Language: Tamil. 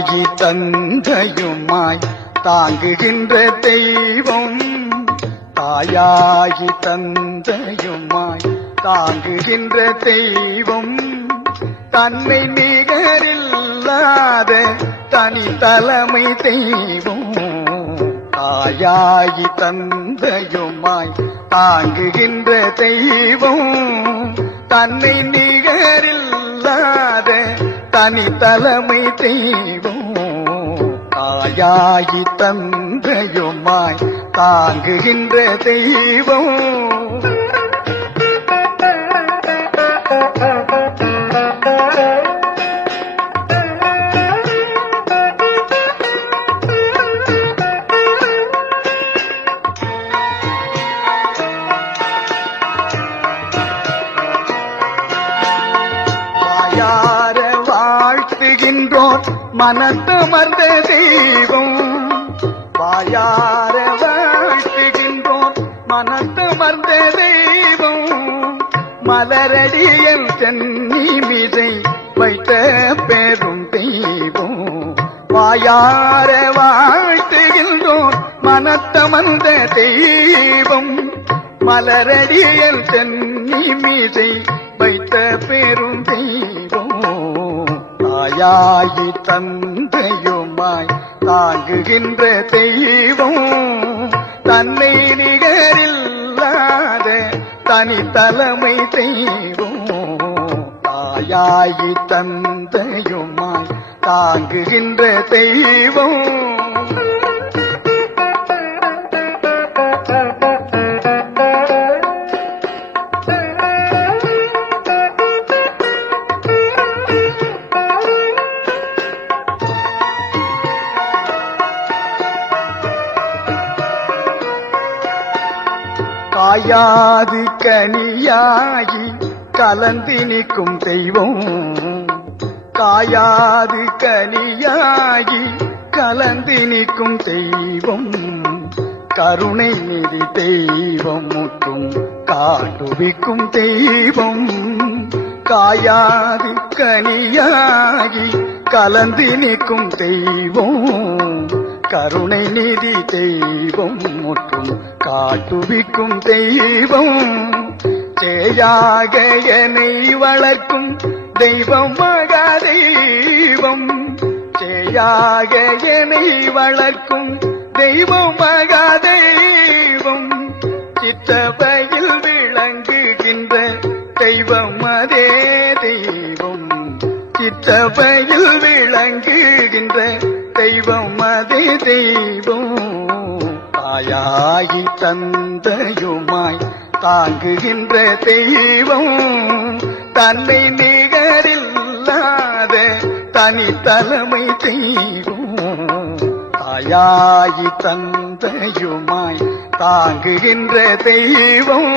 தாயாகி தந்தையுமாய் தாங்குகின்ற தெய்வம், தாயாகி தந்தையுமாய் தாங்குகின்ற தெய்வம், தன்னை நிகரில்லாத தனி தலைமை தெய்வம், தாயாகி தந்தையுமாய் தாங்குகின்ற தெய்வம், தன்னை நிகரில்லாத தனி தலைமை தெய்வம், தாயாகி தந்தையுமாய் தாங்குகின்ற தெய்வம். வாயார வாழ்த்துகின்றோர் மனத்தமர்ந்த தெய்வம், வாயார வாழ்த்துகின்றோம் மனத்தமர்ந்த தெய்வம், மலரடியல் தென்னி மீதை வைத்த பெரும் தெய்வம், வாயார வாழ்த்துகின்றோம் மனத்தமர்ந்த தெய்வம், மலரடியல் தென்னி மீதை வைத்த பெரும் தெய்வம், தாயாகி தந்தையுமாய் தாங்குகின்ற தெய்வம், தன்னை நிகரில்லாத தனி தலைமை தெய்வம், தாயாகி தந்தையுமாய் தாங்குகின்ற தெய்வம். காயாது கனியாகி கலந்து நிற்கும் தெய்வம், காயாது கனியாகி கலந்து நிற்கும் தெய்வம், கருணை நிதி தெய்வம் முற்றும் காட்டுவிக்கும் தெய்வம், காயாது கனியாகி கலந்து நிற்கும் தெய்வம், கருணை நிதி தெய்வம் முற்றும் காட்டுவிக்கும் தெய்வம், சேயாக என்னை வளர்க்கும் தெய்வம் மகாதெய்வம், சேயாக என்னை வளர்க்கும் தெய்வம் மகாதெய்வம், சிற்றபையில் விளங்குகின்ற தெய்வம் அதே தெய்வம், சிற்றபையில் விளங்குகின்ற தெய்வம் அதே தெய்வம், தாயாகி தந்தையுமாய் தாங்குகின்ற தெய்வம், தன்னை நிகரில்லாத தனி தலைமை தெய்வம், தாயாகி தந்தையுமாய் தாங்குகின்ற தெய்வம்.